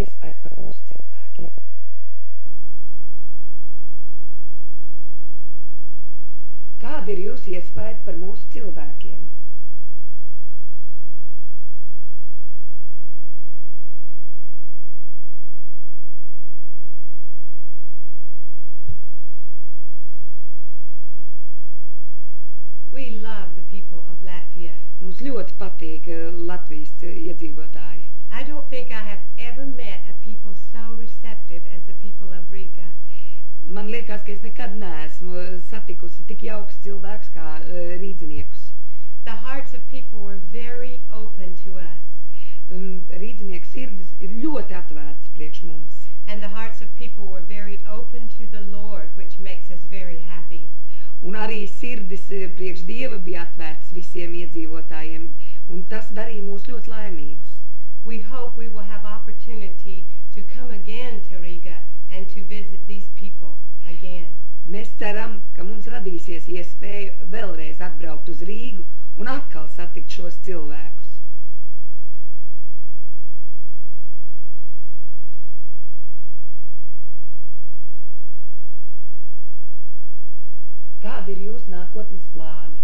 iespēja par mūsu cilvēkiem? Kāda ir jūsu iespēja par mūsu cilvēkiem? We love the people of Latvia. Mums ļoti patīk Latvijas iedzīvotāji. I don't think I have ever met a people so receptive as the people of Riga. Man liekas, ka es nekad neesmu satikusi tik jauks cilvēks kā rīdziniekus. The hearts of people were very open to us. Rīdzinieku sirdis ir ļoti atvērts priekš mums. And the hearts of people were very open to the Lord, which makes us very happy. Un arī sirdis priekš Dieva bija atvērts visiem iedzīvotājiem, un tas darīja mūs ļoti laimīgus. We hope we will have opportunity to come again to Riga and to visit these people again. Mēs ceram, ka mums radīsies iespēja vēlreiz atbraukt uz Rīgu un atkal satikt šos cilvēkus. Kādi ir jūsu nākotnes plāni?